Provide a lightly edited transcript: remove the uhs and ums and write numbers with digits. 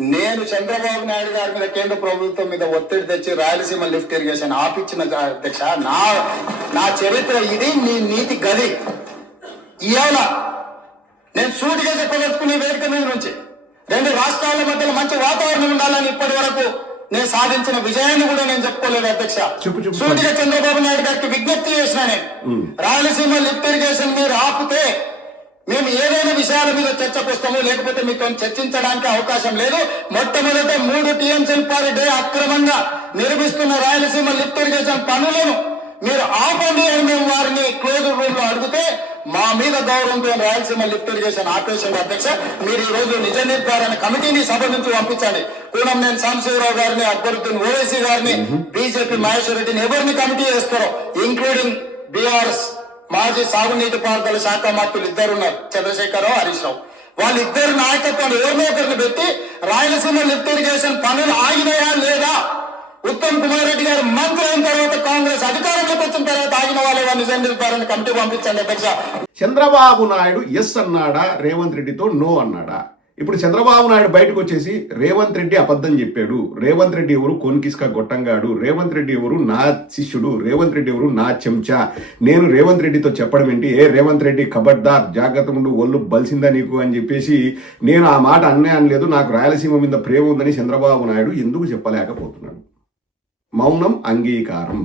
నేను చంద్రబాబు నాయుడు గారి మీద కేంద్ర ప్రభుత్వం మీద ఒత్తిడి తెచ్చి రాయలసీమ లిఫ్ట్ ఇరిగేషన్ ఆపిచ్చిన అధ్యక్ష నా చరిత్ర ఇది, నీ నీతి గది. ఇవాళ నేను సూటిగా చెప్పదలుచుకునే వేదిక మీద నుంచి రెండు రాష్ట్రాల మధ్యలో మంచి వాతావరణం ఉండాలని ఇప్పటి వరకు నేను సాధించిన విజయాన్ని కూడా నేను చెప్పుకోలేదు అధ్యక్ష. సూటిగా చంద్రబాబు నాయుడు గారికి విజ్ఞప్తి చేసిన నేను, రాయలసీమ లిఫ్ట్ ఇరిగేషన్ మీరు ఆపితే మేము ఏదైనా విషయాల మీద చర్చకు వస్తాము, లేకపోతే మీతో చర్చించడానికి అవకాశం లేదు. మొట్టమొదట 3 టీఎంసీల పర్ డే అక్రమంగా నిర్మిస్తున్న రాయలసీమ లిఫ్ట్ ఇరిగేషన్ పనులను మీరు ఆపండి అని మేము వారిని క్లోజ్ రూమ్ లో అడిగితే మా మీద గౌరవంతో రాయలసీమ లిఫ్ట్ ఇరిగేషన్ ఆపేషన్ అధ్యక్ష. మీరు ఈ రోజు నిజ నిర్ధారణ కమిటీని సభ నుంచి పంపించండి. కూనంనేని సాంబశివరావు గారిని, అక్బరుద్దీన్ ఓవైసీ గారిని, బీజేపీ మహేశ్వర్ రెడ్డిని ఎవరిని కమిటీ చేస్తారో, ఇంక్లూడింగ్ బీఆర్ఎస్ మాజీ సాగునీటి పారుదల శాఖ మంత్రులు ఇద్దరున్నారు, చంద్రశేఖరరావు, హరీష్ రావు. వాళ్ళిద్దరు నాయకత్వాన్ని ఎవరినో ఒకరిని పెట్టి రాయలసీమ లిఫ్ట్ ఇరిగేషన్ పనులు ఆగినాయా లేదా, ఉత్తమ్ కుమార్ రెడ్డి గారు మంత్రి అయిన తర్వాత కాంగ్రెస్ అధికారంలోకి వచ్చిన తర్వాత ఆగిన వాళ్ళ నిజం నిర్ధారణ కమిటీ పంపించండి అధ్యక్ష. చంద్రబాబు నాయుడు ఎస్ అన్నాడా, రేవంత్ రెడ్డితో నో అన్నాడా? ఇప్పుడు చంద్రబాబు నాయుడు బయటకు వచ్చేసి రేవంత్ రెడ్డి అబద్ధం చెప్పాడు, రేవంత్ రెడ్డి ఎవరు కోన్కిస్కా గొట్టంగాడు, రేవంత్ రెడ్డి ఎవరు నా శిష్యుడు, రేవంత్ రెడ్డి ఎవరు నా చెంచా, నేను రేవంత్ రెడ్డితో చెప్పడం ఏంటి, ఏ రేవంత్ రెడ్డి ఖబర్దార్ జాగ్రత్త ఉండు, ఒళ్ళు బలిసిందా నీకు అని చెప్పేసి నేను ఆ మాట అన్నే అనలేదు, నాకు రాయలసీమ మీద ప్రేమ ఉందని చంద్రబాబు నాయుడు ఎందుకు చెప్పలేకపోతున్నాడు? మౌనం అంగీకారం.